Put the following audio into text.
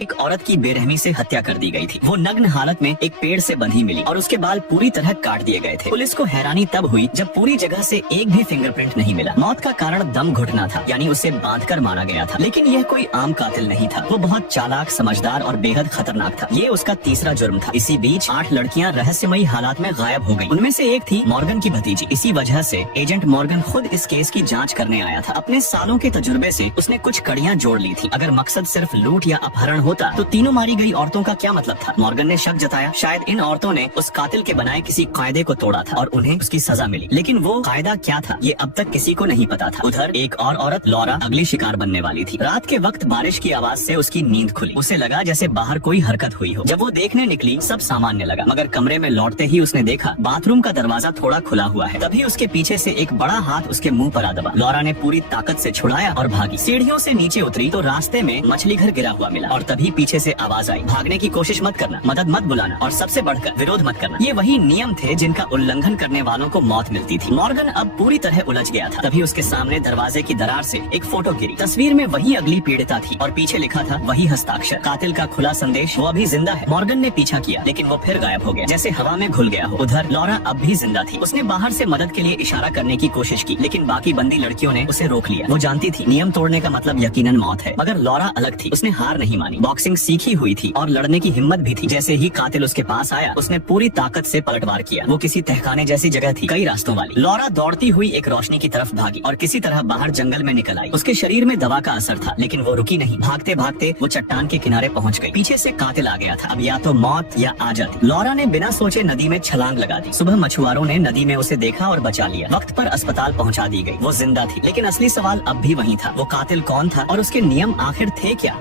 एक औरत की बेरहमी से हत्या कर दी गई थी। वो नग्न हालत में एक पेड़ से बंधी मिली और उसके बाल पूरी तरह काट दिए गए थे। पुलिस को हैरानी तब हुई जब पूरी जगह से एक भी फिंगरप्रिंट नहीं मिला। मौत का कारण दम घुटना था, यानी उसे बांधकर मारा गया था। लेकिन यह कोई आम कातिल नहीं था। वो बहुत चालाक, समझदार और बेहद खतरनाक था। ये उसका तीसरा जुर्म था। इसी बीच 8 लड़कियां रहस्यमयी हालात में गायब हो गयी। उनमें से एक थी मॉर्गन की भतीजी। इसी वजह से एजेंट मॉर्गन खुद इस केस की जाँच करने आया था। अपने सालों के तजुर्बे से उसने कुछ कड़ियाँ जोड़ ली थी। अगर मकसद सिर्फ लूट या अपहरण होता तो तीनों मारी गई औरतों का क्या मतलब था। मॉर्गन ने शक जताया शायद इन औरतों ने उस कातिल के बनाए किसी कायदे को तोड़ा था और उन्हें उसकी सजा मिली। लेकिन वो कायदा क्या था ये अब तक किसी को नहीं पता था। उधर एक और औरत लॉरा अगली शिकार बनने वाली थी। रात के वक्त बारिश की आवाज से उसकी नींद खुली। उसे लगा जैसे बाहर कोई हरकत हुई हो। जब वो देखने निकली सब सामान्य लगा, मगर कमरे में लौटते ही उसने देखा बाथरूम का दरवाजा थोड़ा खुला हुआ है। तभी उसके पीछे से एक बड़ा हाथ उसके मुंह पर आ दबा। लॉरा ने पूरी ताकत से छुड़ाया और भागी। सीढ़ियों से नीचे उतरी तो रास्ते में मछली घर गिरा हुआ मिला और तभी पीछे से आवाज आई, भागने की कोशिश मत करना, मदद मत बुलाना और सबसे बढ़कर विरोध मत करना। ये वही नियम थे जिनका उल्लंघन करने वालों को मौत मिलती थी। मॉर्गन अब पूरी तरह उलझ गया था। तभी उसके सामने दरवाजे की दरार से एक फोटो गिरी। तस्वीर में वही अगली पीड़िता थी और पीछे लिखा था वही हस्ताक्षर। कातिल का खुला संदेश, वो अभी जिंदा है। मॉर्गन ने पीछा किया लेकिन वो फिर गायब हो गया, जैसे हवा में घुल गया हो। उधर लॉरा अब भी जिंदा थी। उसने बाहर से मदद के लिए इशारा करने की कोशिश की, लेकिन बाकी बंदी लड़कियों ने उसे रोक लिया। वो जानती थी नियम तोड़ने का मतलब यकीनन मौत है, मगर लॉरा अलग थी। उसने हार नहीं मानी। बॉक्सिंग सीखी हुई थी और लड़ने की हिम्मत भी थी। जैसे ही कातिल उसके पास आया उसने पूरी ताकत से पलटवार किया। वो किसी तहखाने जैसी जगह थी, कई रास्तों वाली। लॉरा दौड़ती हुई एक रोशनी की तरफ भागी और किसी तरह बाहर जंगल में निकल आई। उसके शरीर में दवा का असर था, लेकिन वो रुकी नहीं। भागते भागते वो चट्टान के किनारे पहुंच गई। पीछे से कातिल आ गया था। अब या तो मौत या आ जाती। लॉरा ने बिना सोचे नदी में छलांग लगा दी। सुबह मछुआरों ने नदी में उसे देखा और बचा लिया। वक्त पर अस्पताल पहुंचा दी गई। वो जिंदा थी, लेकिन असली सवाल अब भी वही था, वो कातिल कौन था और उसके नियम आखिर थे क्या।